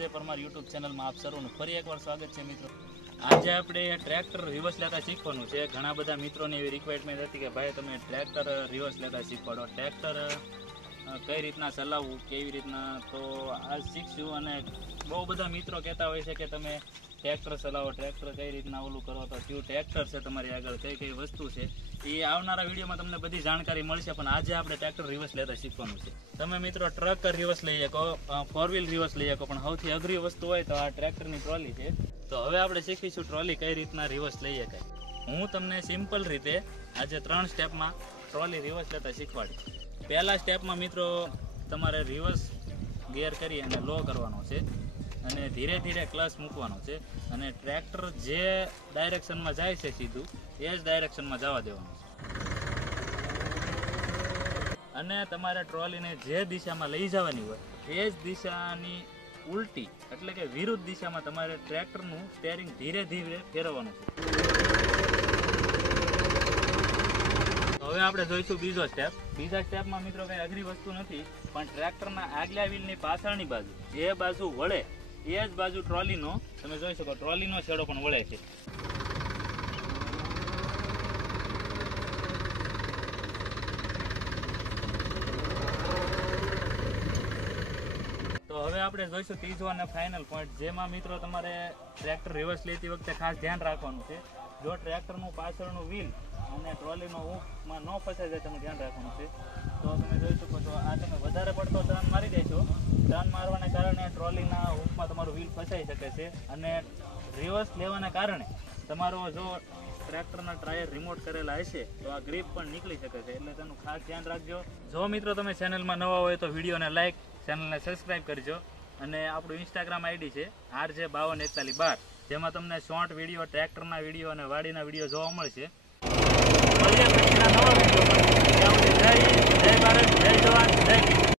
RJ Parmar YouTube ચેનલમાં આપ સર્વનું ફરી એકવાર સ્વાગત છે મિત્રો। આજે આપણે ટ્રેક્ટર રિવર્સ લેતા શીખવાનું છે। ઘણા બધા મિત્રોની એવી રિક્વાયરમેન્ટ હતી કે ભાઈ તમે ટ્રેક્ટર રિવર્સ લેતા શીખવાડો, ટ્રેક્ટર કઈ રીતના ચલાવવું, કેવી રીતના, તો આ શીખશું। અને બહુ બધા મિત્રો કહેતા હોય છે કે તમે ટ્રેક્ટર ચલાવો, ટ્રેક્ટર કઈ રીતના ઓલું કરો, તો કયું ટ્રેક્ટર છે તમારી આગળ, કઈ કઈ વસ્તુ છે એ આવનારા વિડીયોમાં તમને બધી જાણકારી મળશે। પણ આજે આપણે ટ્રેક્ટર રિવર્સ લેતા શીખવાનું છે। તમે મિત્રો ટ્રક રિવર્સ લઈ શકો, 4 વ્હીલ રિવર્સ લઈ શકો, પણ સૌથી અઘરી વસ્તુ હોય તો આ ટ્રેક્ટરની ટ્રોલી છે। તો હવે આપણે શીખીશું ટ્રોલી કઈ રીતના રિવર્સ લઈ શકાય। હું તમને સિમ્પલ રીતે આજે 3 સ્ટેપમાં ટ્રોલી રિવર્સ લેતા શીખવાડીશ। પહેલા સ્ટેપમાં મિત્રો તમારે રિવર્સ ગિયર કરી અને લો કરવાનો છે અને ધીરે ધીરે ક્લચ મૂકવાનો છે અને ટ્રેક્ટર જે ડાયરેક્શનમાં જાય છે સીધું એ જ ડાયરેક્શનમાં જવા દેવાનું છે। અને તમારે ટ્રોલીને જે દિશામાં લઈ જવાની હોય એ જ દિશાની ઉલટી એટલે કે વિરુદ્ધ દિશામાં તમારે ટ્રેક્ટરનું સ્ટેરિંગ ધીરે ધીરે ફેરવવાનું છે। હવે આપણે જોઈશું બીજો સ્ટેપ। બીજા સ્ટેપમાં મિત્રો કઈ અઘરી વસ્તુ નથી, પણ ટ્રેક્ટરના આગલા વ્હીલની પાછળની બાજુ જે બાજુ વળે એ જ બાજુ ટ્રોલીનો, તમે જોઈ શકો ટ્રોલીનો છેડો પણ વળે છે। તો હવે આપણે જોઈશું ત્રીજો અને ફાઇનલ પોઈન્ટ, જેમાં મિત્રો તમારે ટ્રેક્ટર રિવર્સ લેતી વખતે ખાસ ધ્યાન રાખવાનું છે। જો ટ્રેક્ટરનું પાછળનું વ્હીલ અને ટ્રોલીનો ઊંચમાં ન ફસાઈ જાય તમે ધ્યાન રાખવાનું છે। તો તમે જોઈ શકો છો આ તમે વધારે પડતો ટર્ન મારી દેશો, ટર્ન મારવાને કારણે ટ્રોલીના ઊંચમાં તમારું વ્હીલ ફસાઈ શકે છે અને રિવર્સ લેવાના કારણે તમારો જો ટ્રેક્ટરના ટાયર રિમોટ કરેલા હશે તો આ ગ્રીપ પણ નીકળી શકે છે, એટલે તેનું ખાસ ધ્યાન રાખજો। જો મિત્રો તમે ચેનલમાં નવા હોય તો વિડીયોને લાઇક, ચેનલને સબસ્ક્રાઈબ કરજો અને આપણું ઇન્સ્ટાગ્રામ આઈડી છે RJ524112, જેમાં તમને શોર્ટ વિડીયો, ટ્રેક્ટરના વિડીયો અને વાડીના વિડીયો જોવા મળશે। જય ભારત, જય જવાન, જય કિસાન।